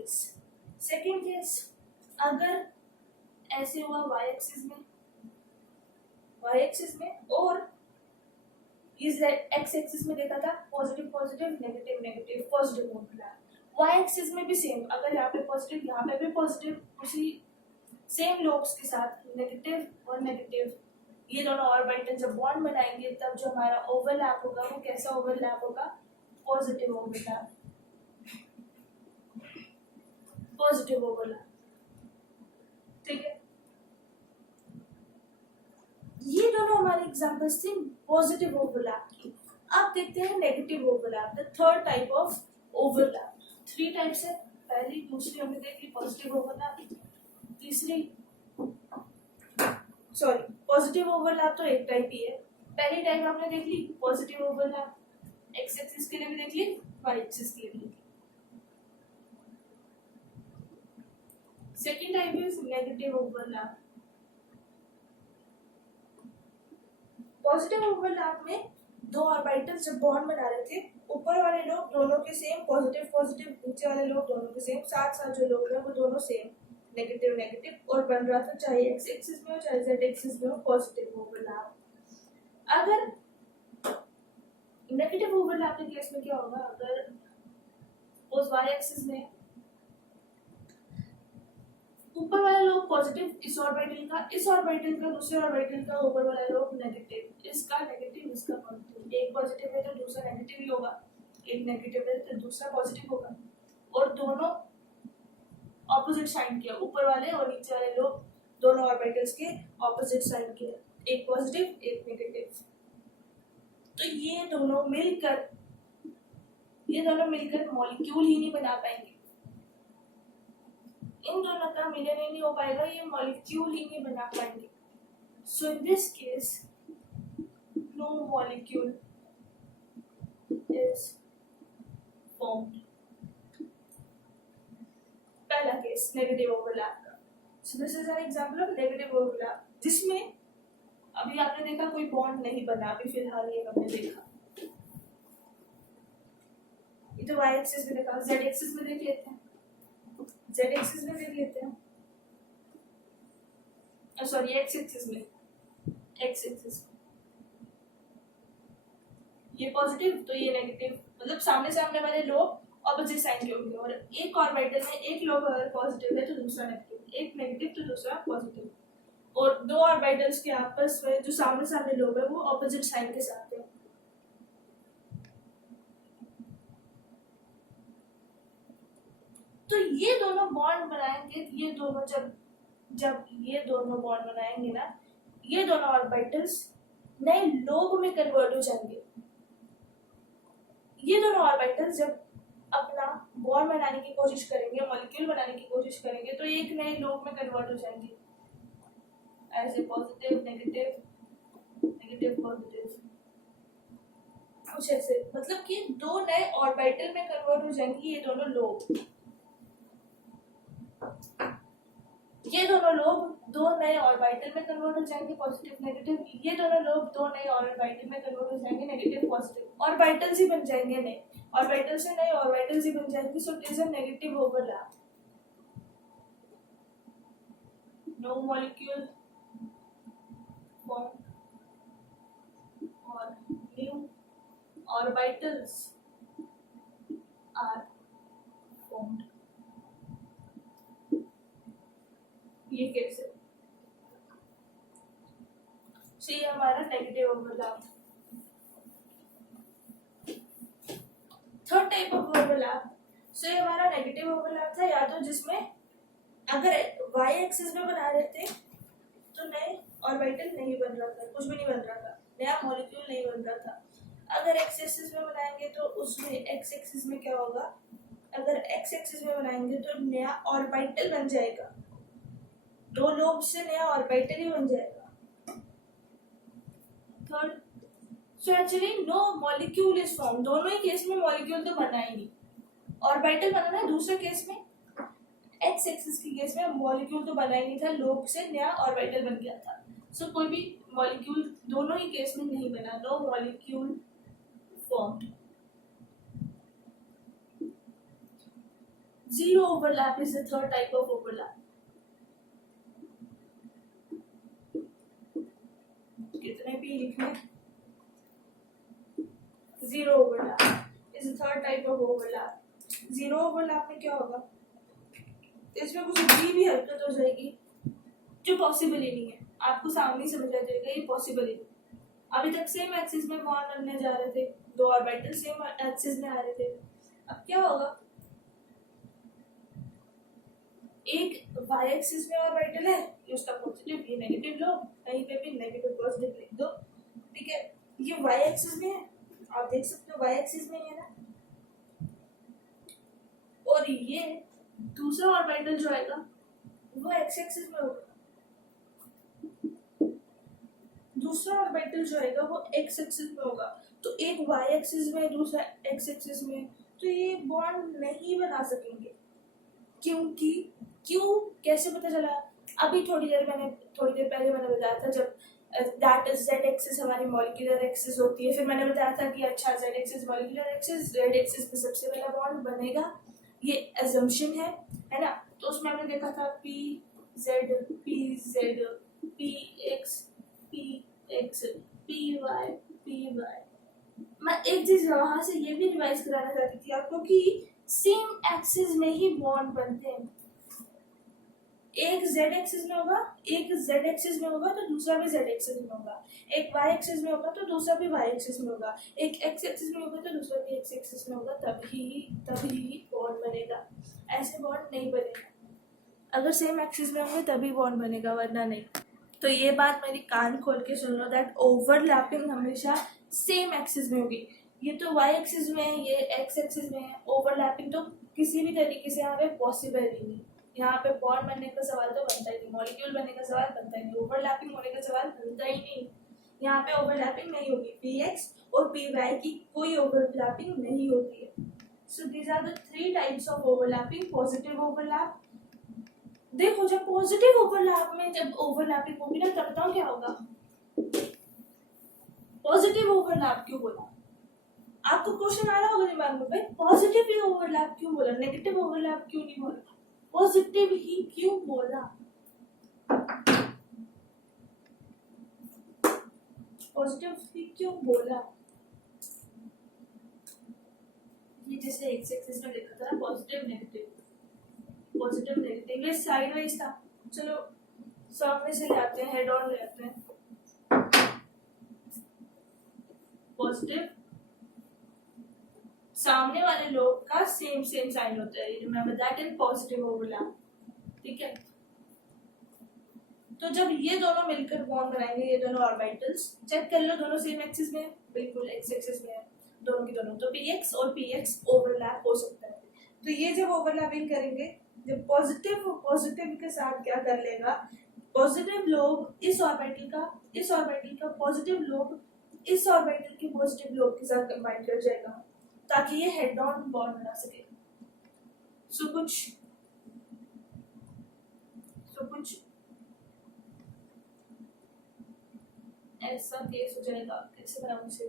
Case. Second case, अगर ऐसे हुआ y एक्सिस में और इस x एक्सिस में देखा था positive positive negative negative positive overlap. y axis में भी सेम, अगर यहाँ पे पॉजिटिव यहाँ पे भी पॉजिटिव, उसी सेम लोब्स के साथ नेगेटिव और नेगेटिव, ये दोनों ऑर्बिटल जब बॉन्ड बनाएंगे तब जो हमारा ओवरलैप होगा वो कैसा ओवरलैप होगा, पॉजिटिव ओवरलैप, पॉजिटिव ओवरलैप। ठीक है, ये दोनों हमारे एग्जांपल्स थे पॉजिटिव ओवरलैप की। अब देखते हैं negative overlap, the third type of overlap. 3 types है, पहली दूसरी हमने देख ली पॉजिटिव ओवरलैप, तीसरी सॉरी पॉजिटिव ओवरलैप तो एक टाइप ही है। पहली टाइप आपने देख ली पॉजिटिव ओवरलैप, एक्स एक्सिस के लिए भी देख ली, वाई एक्सिस के लिए भी देख ली। Second type is negative overlap. Positive overlap में दो ऑर्बिटल्स जब बॉन्ड बना रहे थे, ऊपर वाले लोग दोनों के सेम पॉजिटिव पॉजिटिव, नीचे वाले लोग दोनों के सेम, साथ साथ जो लोग हैं वो दोनों सेम नेगेटिव नेगेटिव, और बन रहा था चाहे एक्स एक्सिस में हो चाहे जेड एक्सिस में हो पॉजिटिव ओवरलैप। अगर नेगेटिव ओवरलैप के केस में क्या होगा, अगर उस वाई एक्सिस में ऊपर वाले लोग पॉजिटिव इस ऑर्बिटल का दूसरे ऑर्बिटल का, ऊपर वाले लोग नेगेटिव, इसका नेगेटिव इसका पॉजिटिव, एक पॉजिटिव है तो दूसरा नेगेटिव ही होगा, एक नेगेटिव है तो दूसरा पॉजिटिव होगा, और दोनों ऑपोजिट साइन के, ऊपर वाले और नीचे वाले लोग दोनों ऑर्बिटल्स के ऑपोजिट साइन के, एक पॉजिटिव एक नेगेटिव। तो ये दोनों मिलकर मॉलिक्यूल ही नहीं बना पाएंगे, इन दोनों का मिलन ही नहीं हो पाएगा, ये मॉलिक्यूल ही नहीं बना पाएंगे। So in this case no molecule is formed. पहला केस नेगेटिव ओवरलैप का। So this is an example of negative overlap, जिसमें अभी आपने देखा कोई बॉन्ड नहीं बना, अभी फिलहाल ये हमने देखा, ये तो वाई एक्सिस में देखा, जेड एक्सिस में देख लेते हैं, सॉरी एक्स एक्सिस में ये पॉजिटिव तो ये नेगेटिव, मतलब सामने वाले लोग ऑपोजिट साइन के होंगे, और एक ऑर्बिटल में एक लोग अगर पॉजिटिव है तो दूसरा नेगेटिव, एक नेगेटिव तो दूसरा पॉजिटिव, और दो ऑर्बिटल्स के आपस में जो सामने लोग है वो ऑपोजिट साइन के साथ है। तो ये दोनों बॉन्ड बनाएंगे, ये दोनों जब ये दोनों बॉन्ड बनाएंगे ना, ये दोनों ऑर्बिटल्स नए लोब में कन्वर्ट हो जाएंगे। ये दोनों ऑर्बिटल्स जब अपना बॉन्ड बनाने की कोशिश करेंगे, मॉलिक्यूल बनाने की कोशिश करेंगे, तो एक नए लोब में कन्वर्ट हो जाएंगे, ऐसे पॉजिटिव नेगेटिव नेगेटिव पॉजिटिव, कुछ ऐसे, मतलब कि दो नए ऑर्बिटल में कन्वर्ट हो जाएंगे ये दोनों लोब। ये दोनों लोग दो नए ऑर्बिटल में कन्वर्ट हो जाएंगे पॉजिटिव नेगेटिव, ये दोनों लोग दो नए ऑर्बिटल में कन्वर्ट हो जाएंगे नेगेटिव पॉजिटिव, ऑर्बिटल्स ही बन जाएंगे नए, ऑर्बिटल से नए ऑर्बिटल्स ही बन जाएंगे। So it is a negative overlap. No molecule form और न्यू ऑर्बिटल्स आर फॉर्म्ड। ये कैसे, सो ये हमारा negative overlap. Third type of overlap, so ये हमारा नेगेटिव ओवरलैप था, या तो जिसमें अगर वाई एक्सिस में बना रहे थे तो नए ऑर्बिटल नहीं बन रहा था, कुछ भी नहीं बन रहा था, नया मॉलिक्यूल नहीं बन रहा था। अगर एक्स एक्सिस में बनाएंगे तो उसमें एक्स एक्सिस में क्या होगा, अगर एक्स एक्सिस में बनाएंगे तो नया ऑर्बिटल बन जाएगा, दो लोब से नया ऑर्बिटल ही बन जाएगा। Third, so actually no molecule is form, दोनों ही केस में मॉलिक्यूल तो बना ही नहीं, ऑर्बिटल बनाना है दूसरे केस में, एक्स एक्सिस के केस में मॉलिक्यूल तो बना ही नहीं था, लोब से नया ऑर्बिटल बन गया था। सो कोई भी मॉलिक्यूल दोनों ही केस में नहीं बना, no molecule formed. Zero overlap is the third type of overlap. कितने भी लिखने? Zero overlap is the third type of overlap. Zero overlap में क्या होगा? इसमें कुछ भी हरकत हो जाएगी जो पॉसिबल ही नहीं है, आपको सामने समझ आ जाएगा ये पॉसिबल ही नहीं। अभी तक सेम एक्सिस में बॉन्ड बनने जा रहे थे, दो ऑर्बिटल सेम एक्सिस में आ रहे थे, अब क्या होगा? एक वाई एक्सिस में ऑर्बिटल है, उसका पॉजिटिव ये नेगेटिव लो, कहीं पे भी नेगेटिव पॉजिटिव लिख दो, ठीक है। ये वाई एक्सिस में है, आप देख सकते हो वाई एक्सिस में है ना, और ये दूसरा ऑर्बिटल जो आएगा वो एक्स एक्सिस में होगा, दूसरा ऑर्बिटल जो आएगा वो एक्स एक्सिस में होगा। तो एक वाई एक्सिस में दूसरा एक्स एक्सिस में, तो ये बॉन्ड नहीं बना सकेंगे। क्योंकि क्यों, कैसे पता चला? अभी थोड़ी देर पहले मैंने बताया था, जब दैट इज जेड एक्सिस हमारी मॉलिक्यूलर एक्सिस होती है, फिर मैंने बताया था कि अच्छा Z axis molecular axis, Z axis पे सबसे पहला बॉन्ड बनेगा, ये एजम्पशन है ना। तो उसमें हमने देखा था P Z P X P Y. मैं एक चीज वहां से ये भी रिवाइज कराना चाहती थी आपको कि सेम एक्सिस में ही बॉन्ड बनते हैं। एक जेड एक्सिस में होगा, एक जेड एक्सिस में होगा तो दूसरा भी जेड एक्सिस में होगा, एक वाई एक्सिस में होगा तो दूसरा भी वाई एक्सिस में होगा, एक एक्स एक्सिस में होगा तो दूसरा भी एक्स एक्सिस में होगा, तभी बॉन्ड बनेगा। ऐसे बॉन्ड नहीं बनेगा, अगर सेम एक्सिस में होंगे तभी बॉन्ड बनेगा, वरना नहीं। तो ये बात मेरी कान खोल के सुन लो, दैट ओवरलैपिंग हमेशा सेम एक्सिस में होगी। ये तो वाई एक्सिस में है, ये एक्स एक्सिस में है, ओवरलैपिंग तो किसी भी तरीके से यहाँ पे पॉसिबल ही नहीं। यहाँ पे बॉन्ड बनने का सवाल तो बनता ही नहीं, मॉलिक्यूल बनने का सवाल बनता ही नहीं, ओवरलैपिंग होने का सवाल बनता ही नहीं। यहाँ पे ओवरलैपिंग नहीं होगी, पी एक्स और पी वाई की कोई ओवरलैपिंग नहीं होती है। So these are the three types of overlapping. Positive overlap, देखो जब पॉजिटिव ओवरलैप में जब ओवरलैपिंग होगी ना, तब तो क्या होगा? पॉजिटिव ओवरलैप क्यों बोला? आपको क्वेश्चन आ रहा होगा दिमाग में, भाई पॉजिटिव ओवरलैप क्यों बोला, नेगेटिव ओवरलैप क्यों नहीं बोला, पॉजिटिव ही क्यों बोला? पॉजिटिव ही क्यों बोला? ये जैसे एक्स एक्सिस में लिखा था ना, पॉजिटिव नेगेटिव, ये साइड वाइज था। चलो सामने से ले आते हैं, हेड ऑन ले आते हैं। पॉजिटिव सामने वाले लोग का सेम साइन होता है, remember that in positive overlap, ठीक है। तो जब ये दोनों मिलकर बॉन्ड बनाएंगे, ये दोनों ऑर्बिटल्स, चेक कर लो दोनों सेम एक्सिस में, बिल्कुल एक्स एक्सिस में है दोनों की दोनों, तो पीएक्स और पीएक्स ओवरलैप हो सकता है। तो ये जब ओवरलैपिंग करेंगे, जब पॉजिटिव के साथ क्या कर लेगा, पॉजिटिव लोग इस ऑर्बिटल का पॉजिटिव लोग इस ऑर्बिटल के पॉजिटिव लोग के साथ कंबाइन कर जाएगा, ताकि ये हेड ऑन बॉन्ड बना सके। सो कुछ ऐसा केस हो जाएगा, कैसे बनाऊं इसे,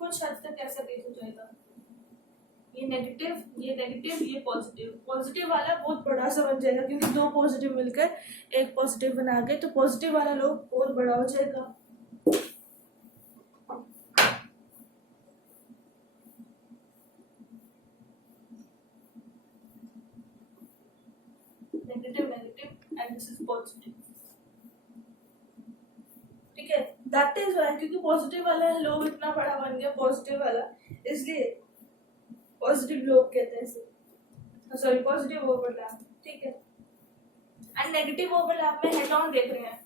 कुछ हद तक ऐसा केस हो जाएगा, ये नेगेटिव ये पॉजिटिव वाला बहुत बड़ा सा बन जाएगा, क्योंकि दो पॉजिटिव मिलकर एक पॉजिटिव बना गए, तो पॉजिटिव वाला लोग बहुत बड़ा हो जाएगा। Negative and this is positive, ठीक है। दैट इज व्हाई, क्योंकि पॉजिटिव वाला लोग इतना बड़ा बन गया पॉजिटिव वाला, इसलिए पॉजिटिव लोग कहते हैं इसे, सॉरी पॉजिटिव ओवरलैप, ठीक है। एंड नेगेटिव ओवरलैप में हेड ऑन देख रहे हैं।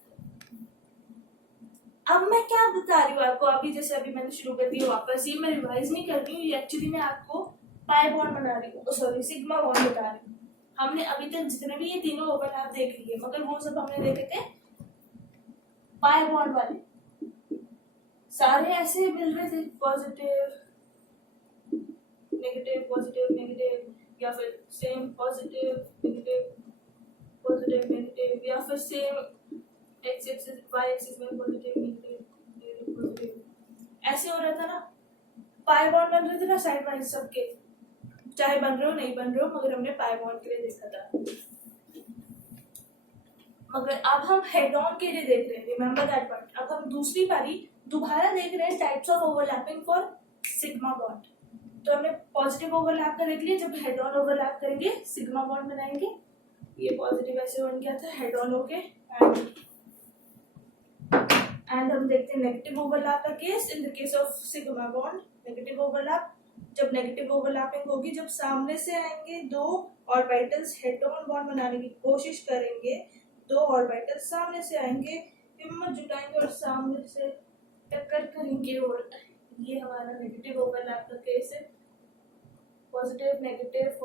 अब मैं क्या बता रही हूँ आपको, अभी जैसे अभी मैंने शुरू कर दिया वापस, ये मैं रिवाइज नहीं कर रही हूँ, ये एक्चुअली मैं आपको पाई बॉन्ड बना रही हूँ, सॉरी सिग्मा बॉन्ड बता रही हूँ। हमने अभी तक जितने भी ये तीनों ओवरलैप देख लिए, मगर वो सब हमने देखे थे पाई बॉन्ड वाले, सारे ऐसे मिल रहे थे, पॉजिटिव नेगेटिव, या फिर सेम पॉजिटिव नेगेटिव, या फिर same X axis Y axis में पॉजिटिव नेगेटिव, ऐसे हो रहा था ना, पाई बॉन्ड बन रहे थे ना साइड वाइज सबके। चाहे बन रहे हो नहीं बन रहे हो, मगर हमने पाई बॉन्ड के लिए देखा था। मगर अब हम हेड ऑन के लिए देख रहे हैं, रिमेंबर दैट पार्ट। अब हम दूसरी बारी दोबारा देख रहे हैं types of overlapping for sigma bond. तो हमने पॉजिटिव ओवरलैप का देख लिया, जब हेड ऑन ओवरलैप करेंगे सिग्मा बॉन्ड बनाएंगे। ये पॉजिटिव ऐसे बन गया था हेड ऑन होके, एंड हम देखते हैं नेगेटिव ओवरलैप का case. In the case of sigma bond negative overlap, जब नेगेटिव ओवरलैपिंग होगी, जब सामने से आएंगे दो ऑर्बिटल्स हेड ऑन बॉन्ड बनाने की कोशिश करेंगे, दो ऑर्बिटल्स सामने से आएंगे, हिम्मत जुटाएंगे और सामने से टक्कर करेंगे, और ये हमारा नेगेटिव ओवरलैप का केस है। पॉजिटिव नेगेटिव,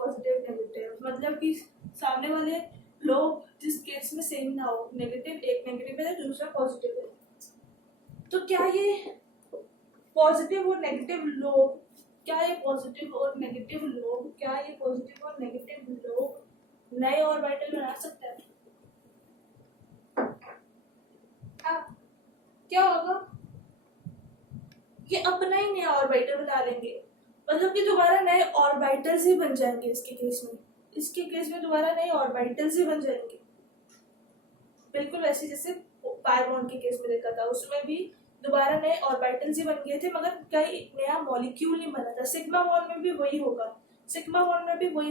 मतलब कि सामने वाले लोग जिस केस में सेम ना हो, नेगेटिव एक नेगेटिव है दूसरा पॉजिटिव है। तो क्या ये पॉजिटिव और नेगेटिव लोग, क्या ये पॉजिटिव और नेगेटिव लोग नए ऑर्बिटल बना सकते हैं? क्या होगा? ये अपना ही नया ऑर्बिटल बना लेंगे, मतलब कि दोबारा नए ऑर्बिटल्स ही बन जाएंगे। इसके केस में दोबारा नए ऑर्बिटल्स ही बन जाएंगे, बिल्कुल वैसे जैसे पाई बॉन्ड के केस में देखा था, उसमें भी दोबारा नए ऑर्बिटल्स ही बन गए थे, मगर कई नया मॉलिक्यूल नहीं बना था। सिग्मा बॉन्ड में भी वही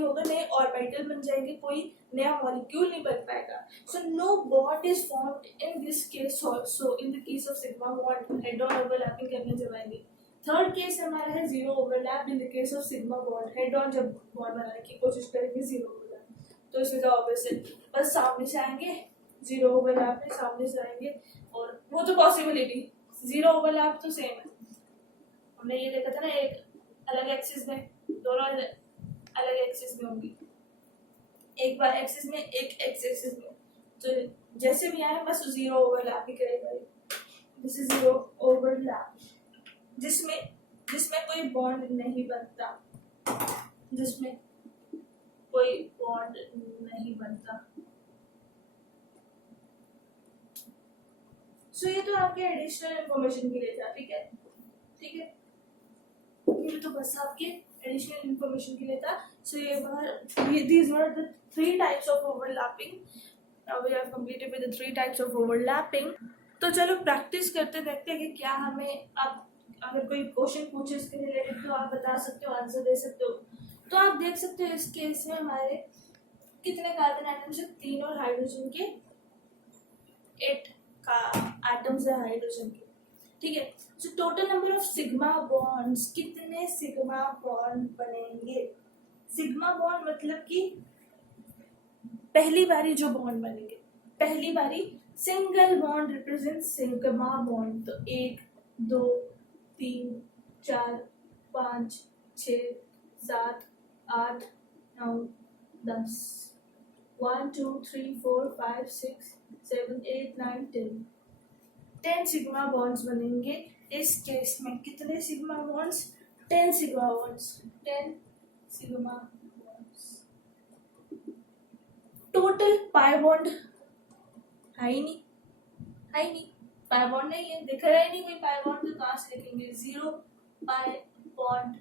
होगा, नए ऑर्बिटल बन जाएंगे, कोई नया मॉलिक्यूल नहीं बन पाएगा। So no bond is formed in this case also. In the case of sigma bond head on overlapping करने जब आएंगे। थर्ड केस हमारा है zero overlap. In the case of sigma bond head on जब bond बनाने की कोशिश करेंगे जीरो ओवरलैप, तो इसमें तो ऑब्वियसली बस सामने से आएंगे, जीरो ओवरलैप में सामने से आएंगे, और वो तो पॉसिबिलिटी, जीरो ओवरलैप तो सेम है। हमने ये देखा था ना, एक अलग एक्सिस में, दोनों अलग एक्सिस में होंगी, एक बार एक्सिस में एक एक्सिस में, तो जैसे भी आए बस जीरो ओवरलैप ही करेगा। दिस इज जीरो ओवरलैप, जिसमें कोई बॉन्ड नहीं बनता, सो ये तो आपके एडिशनल इंफॉर्मेशन के लिए था, ठीक है, ये तो बस आपके एडिशनल इंफॉर्मेशन के लिए था। सो these were the 3 types of overlapping. Now we have completed with the 3 types of overlapping. तो चलो प्रैक्टिस करते देखते हैं कि क्या हमें अब अगर कोई क्वेश्चन पूछे इसके रिलेटेड तो आप बता सकते हो, आंसर दे सकते हो। तो आप देख सकते हो इस केस में हमारे कितने कार्बन एटम्स है, 3, और हाइड्रोजन के 8 का एटम्स है हाइड्रोजन के, ठीक है। So total number of sigma bonds, कितने सिग्मा बॉन्ड बनेंगे? सिग्मा बॉन्ड मतलब कि पहली बारी जो बॉन्ड बनेंगे, पहली बारी single bond represent sigma bond. तो 1 2 3 4 5 6 7 8 9 10 1 2 3 4 5 6 7 8 9 10 सिग्मा बॉन्ड्स बनेंगे। इस केस में कितने sigma bonds? 10 sigma bonds, 10 sigma bonds. Total pi bond है ही नहीं, पाई बॉन्ड नहीं है, दिख रहा ही नहीं कोई पाई बॉन्ड, तो कहाँ से लिखेंगे? Zero pi bond.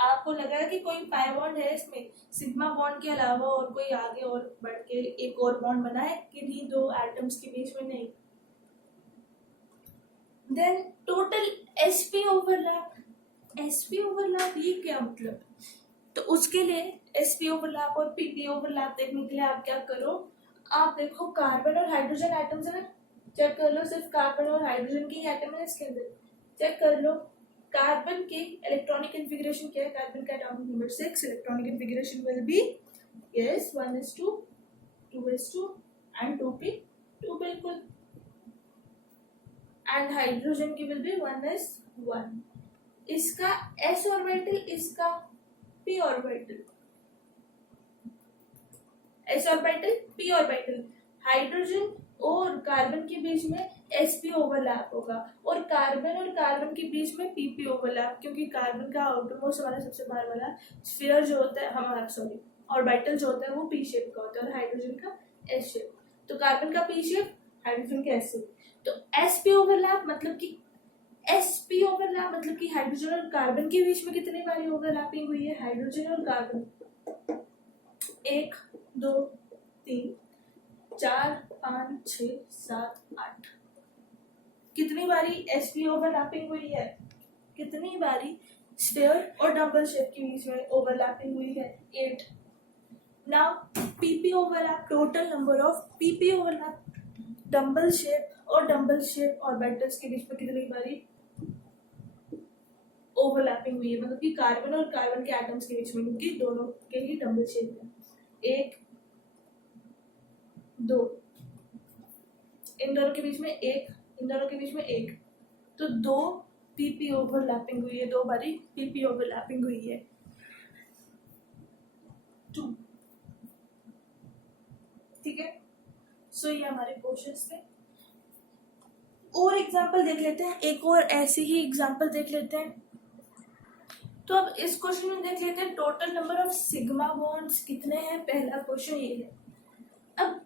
आपको लगा कि कोई पाई बॉन्ड है इसमें, सिग्मा बॉन्ड के अलावा और कोई आगे और बढ़ के एक और बॉन्ड बना है किन्हीं दो एटम्स के बीच में? नहीं। देन टोटल sp ओवरलैप ये क्या मतलब? तो उसके लिए sp ओवरलैप और pp ओवरलैप देखने के लिए आप क्या करो, आप देखो कार्बन और हाइड्रोजन एटम्स है ना, चेक कर लो, सिर्फ कार्बन और हाइड्रोजन के ही एटम है इसके अंदर, चेक कर लो। कार्बन के इलेक्ट्रॉनिक कॉन्फ़िगरेशन क्या है? कार्बन का atomic number 6, electronic configuration will be yes 1s2 2s2 and 2p2 बिल्कुल, एंड हाइड्रोजन की विल बी 1s1। इसका s ऑर्बिटल, इसका p orbital, s orbital p orbital. Hydrogen और कार्बन के बीच में sp ओवरलैप होगा, और कार्बन के बीच में pp ओवरलैप, क्योंकि कार्बन का आउटरमोस्ट हमारा सबसे बाहर वाला स्फीयर जो होता है, हमारा सॉरी ऑर्बिटल जो होता है वो p शेप का होता है, और हाइड्रोजन का s शेप। तो कार्बन का p शेप, हाइड्रोजन का s शेप। तो sp ओवरलैप मतलब कि sp ओवरलैप मतलब कि हाइड्रोजन और कार्बन के बीच में कितनी बारी ओवरलैपिंग हुई है? हाइड्रोजन और कार्बन 1 2 3 4 5 6 7 8 कितनी बारी sp ओवरलैपिंग हुई है? कितनी बारी स्फीयर और डबल शेप के बीच में ओवरलैपिंग हुई है? 8. Now pp overlap, total number of pp overlap double shape और डबल शेप ऑर्बिटल्स के बीच में कितनी बारी ओवरलैपिंग हुई है? मतलब कि कार्बन और कार्बन के एटम्स के बीच में, क्योंकि दोनों के ही डबल शेप है। 1 2 इन दोनों के बीच में 1, इन दोनों के बीच में 1, तो 2 पीपी ओवरलैपिंग हुई है, 2 बारी पीपी ओवरलैपिंग हुई है। 2 ठीक है। सो ये हमारे क्वेश्चंस थे। और एग्जांपल देख लेते हैं, एक और ऐसे ही एग्जांपल देख लेते हैं। तो अब इस क्वेश्चन में देख लेते हैं total number of sigma bonds कितने हैं। पहला क्वेश्चन ये है। अब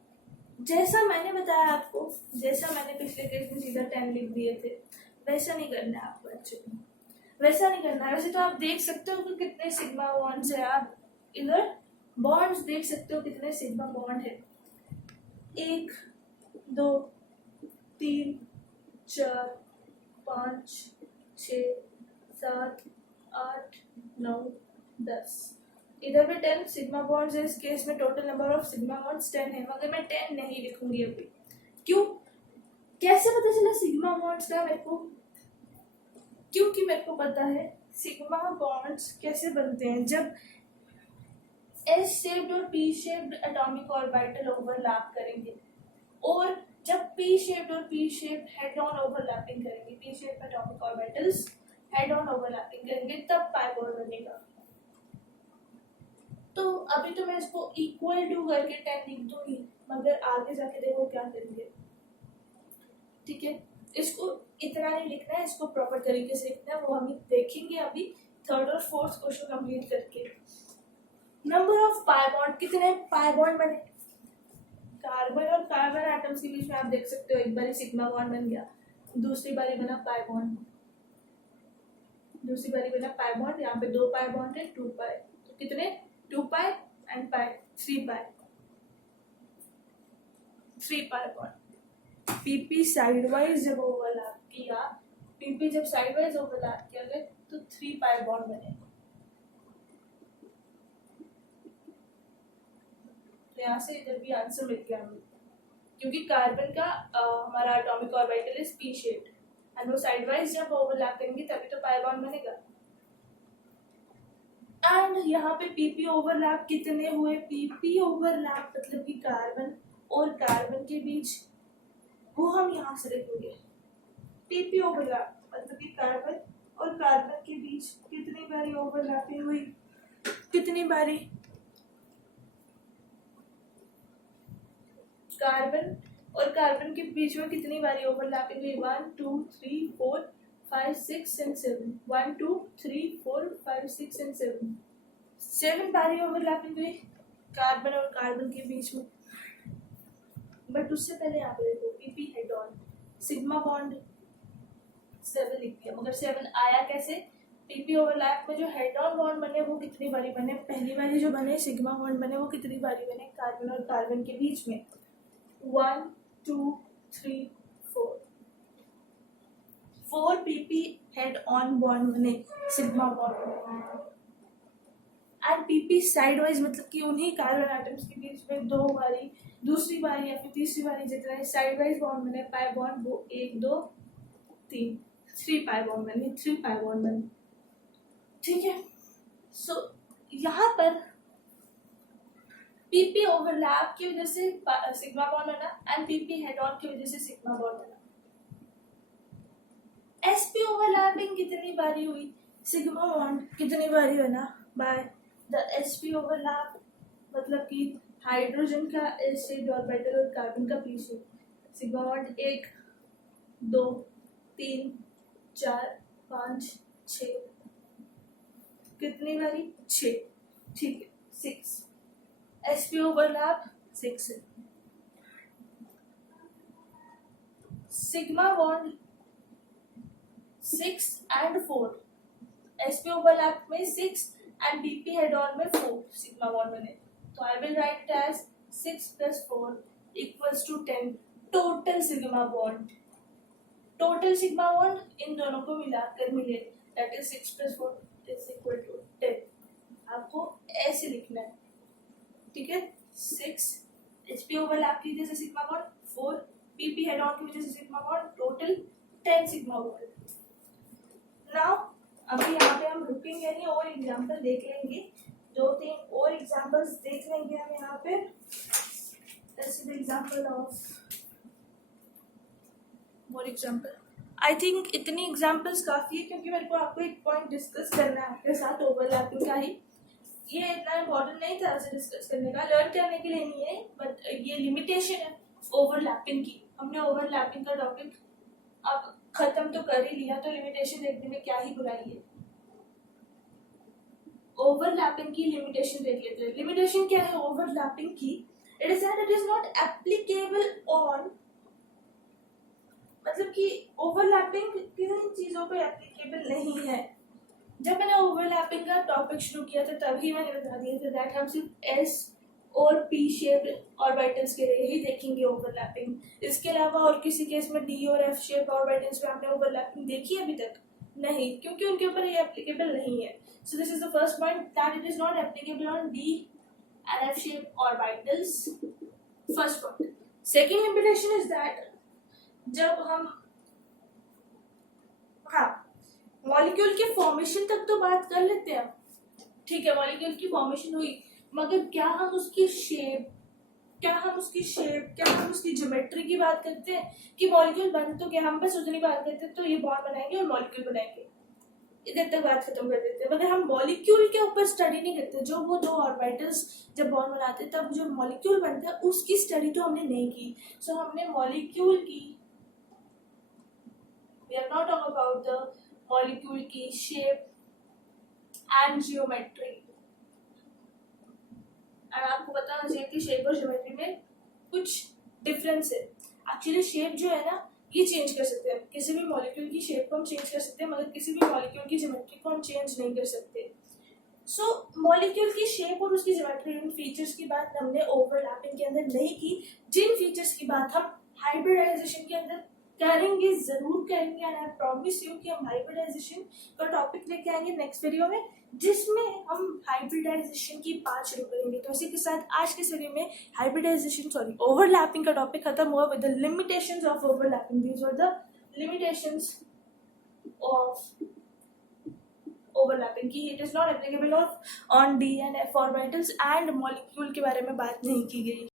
जैसा मैंने बताया आपको, जैसा मैंने पिछले केस में सीधा 10 लिख दिए थे, वैसा नहीं करना है आपको। एक्चुअली वैसा नहीं करना है। वैसे तो आप देख सकते हो कि कितने सिग्मा बॉन्ड्स है, आप इधर बॉन्ड्स देख सकते हो कितने सिग्मा बॉन्ड है। 1 2 3 4 5 6 7 8 9 10, इधर भी 10 सिग्मा बॉन्ड्स है। इस केस में total number of sigma bonds 10 है, मगर मैं 10 नहीं लिखूंगी अभी। क्यों? कैसे पता चला सिग्मा बॉन्ड्स का मेरे को? क्योंकि मेरे को पता है सिग्मा बॉन्ड्स कैसे बनते हैं। जब एस शेप्ड और P shaped atomic orbital overlap करेंगे, और जब पी शेप्ड और P shaped head on overlapping करेंगे, P shaped atomic orbitals head on overlapping करेंगे, तब पाई बॉन्ड बनेगा। तो अभी तो मैं इसको इक्वल टू करके 10 लिख दूंगी, मगर आगे जाके देखो क्या करेंगे। ठीक है, इसको इतना नहीं लिखना है, इसको प्रॉपर तरीके से लिखना है, वो हम देखेंगे अभी थर्ड और फोर्थ क्वेश्चन कंप्लीट करके। नंबर ऑफ पाई बॉन्ड, कितने पाई बॉन्ड बने? कार्बन और कार्बन एटम्स के बीच में आप देख सकते हो, एक बार सिग्मा बॉन्ड बन गया, दूसरी बारी बना पाई बॉन्ड, दूसरी बारी बना पाई बॉन्ड, यहाँ पे 2 पाई बॉन्ड है, 2 पाई, तो कितने? 2 pi and pi, 3 pi, 3 pi bond. P P sideways जब ओवरलैप किया, पीपी जब साइडवाइज ओवरलैप किया गया, तो 3 पाई बॉन्ड बने। तो यहाँ से इधर भी आंसर मिल गया हमें, क्योंकि कार्बन का हमारा atomic orbital is P shaped, and वो साइडवाइज जब ओवरलैप करेंगे तभी तो पाई बॉन्ड बनेगा। एंड यहाँ पे पीपी ओवरलैप कितने हुए? पीपी ओवरलैप मतलब कि कार्बन और कार्बन के बीच, वो हम यहाँ से लिखेंगे। पीपी ओवरलैप मतलब कि कार्बन और कार्बन के बीच कितनी बारी ओवरलैपिंग हुई? कितनी बारी? कार्बन और कार्बन के बीच में कितनी बारी ओवरलैपिंग हुई? 1 2 3 4 5 6 एंड 7, 1 2 3 4 5 6 एंड 7, 7 बारी ओवरलैपिंग हुई कार्बन और कार्बन के बीच में। बट उससे पहले यहाँ पे देखो, PP head on sigma bond 7 लिख दिया, मगर 7 आया कैसे? पीपी ओवरलैप में जो हेड ऑन बॉन्ड बने वो कितनी बारी बने? पहली बारी जो बने सिग्मा बॉन्ड बने, वो कितनी बारी बने कार्बन और कार्बन के बीच में? 1 2 3 4, 4 पीपी हेड ऑन बॉन्ड बने sigma bond. And PP sideways मतलब कि उन्हीं कार्बन एटम्स के बीच में 2 बारी, दूसरी बारी या फिर तीसरी बारी जितने साइडवाइज बॉन्ड बने पाई बॉन्ड, वो 1 2 3 3 पाई बॉन्ड बने, 3 पाई बॉन्ड बने। ठीक है, सो यहाँ पर पीपी ओवरलैप की वजह से सिग्मा बॉन्ड बना एंड पीपी हेड ऑन की वजह से सिग्मा बॉन्ड बना। एसपी ओवरलैपिंग कितनी बारी हुई? सिग्मा बॉन्ड कितनी बारी बना बाय द एसपी ओवरलैप, मतलब कि हाइड्रोजन का एस शेप्ड ऑर्बिटल और कार्बन का पी शेप। सिग्मा बॉन्ड 1 2 3 4 5 6, कितनी बारी? 6। ठीक है, 6 एसपी ओवरलैप 6 है। Sigma bond 6 and 4, sp overlap में 6 and pp हेड ऑन में 4 सिग्मा बॉन्ड बने, तो I will write as 6 plus 4 equals to 10 total sigma bond. Total sigma bond इन दोनों को मिलाकर मिले, that is 6 plus 4 is equal to 10। आपको ऐसे लिखना है, ठीक है। 6 sp ओवरलैप की वजह से sigma bond, 4 pp head on की वजह से sigma bond, total 10 sigma bond. Now अभी यहाँ पे हम रुकेंगे नहीं, और एग्जांपल देख लेंगे, 2-3 और एग्जांपल्स देख लेंगे हम यहाँ पे। This is example of more example. I think इतनी एग्जांपल्स काफी है, क्योंकि मेरे को आपको एक पॉइंट डिस्कस करना है आपके साथ ओवरलैपिंग का ही। ये इतना इम्पोर्टेंट नहीं था ऐसे डिस्कस करने का, लर्न करने के लिए नहीं है, बट ये लिमिटेशन है ओवरलैपिंग की। हमने ओवरलैपिंग का टॉपिक अब खत्म तो कर ही लिया, तो लिमिटेशन देखने में क्या ही बुराई है। ओवरलैपिंग की लिमिटेशन देख लेते हैं। लिमिटेशन क्या है ओवरलैपिंग की? It is that it is not applicable on, मतलब कि ओवरलैपिंग किन चीजों पे एप्लीकेबल नहीं है। जब मैंने ओवरलैपिंग का टॉपिक शुरू किया था तभी मैंने बता दिया था दैट हम सिर्फ एस और पी शेप ऑर्बिटल्स के लिए ही देखेंगे ओवरलैपिंग। इसके अलावा और किसी केस में डी और एफ शेप ऑर्बिटल्स पे आपने ओवरलैपिंग देखी है अभी तक? नहीं, क्योंकि उनके ऊपर ये एप्लीकेबल नहीं है। सो this is the first point, that it is not applicable on D and F shape orbitals. First point. Second limitation is that जब हम मॉलिक्यूल के फॉर्मेशन तक तो बात कर लेते हैं, ठीक है, मॉलिक्यूल की फॉर्मेशन हुई, मगर क्या हम उसकी शेप, क्या हम उसकी ज्योमेट्री की बात करते हैं कि मॉलिक्यूल बन तो क्या, हम बस उतनी बात करते हैं तो ये बॉन्ड बनाएंगे और मॉलिक्यूल बनाएंगे, इधर तक बात खत्म कर देते हैं। मगर हम मॉलिक्यूल के ऊपर स्टडी नहीं करते। जो वो दो ऑर्बिटल्स जब बॉन्ड बनाते हैं तब जो मॉलिक्यूल बनता है उसकी स्टडी तो हमने नहीं की। सो हमने मॉलिक्यूल की, we are not talking about the molecule की shape and geometry। और आपको पता होना चाहिए कि शेप और ज्योमेट्री में कुछ डिफरेंस है। एक्चुअली शेप जो है ना ये चेंज कर सकते हैं, किसी भी मॉलिक्यूल की शेप को हम चेंज कर सकते हैं, मगर किसी भी मॉलिक्यूल की ज्योमेट्री को हम चेंज नहीं कर सकते। सो मॉलिक्यूल की शेप और उसकी ज्योमेट्री, उन फीचर्स की बात हमने ओवरलैपिंग के अंदर नहीं की, जिन फीचर्स की बात हम हाइब्रिडाइजेशन के अंदर करेंगे, जरूर करेंगे। एंड आई प्रॉमिस यू कि हम हाइब्रिडाइजेशन का टॉपिक लेके आएंगे नेक्स्ट वीडियो में, जिसमें हम हाइब्रिडाइजेशन की बात शुरू करेंगे। तो इसी के साथ आज के वीडियो में ओवरलैपिंग का टॉपिक खत्म हुआ with the limitations of overlapping. These were the limitations of overlapping की it is not applicable on D and F orbitals and molecule के बारे में बात नहीं की गई।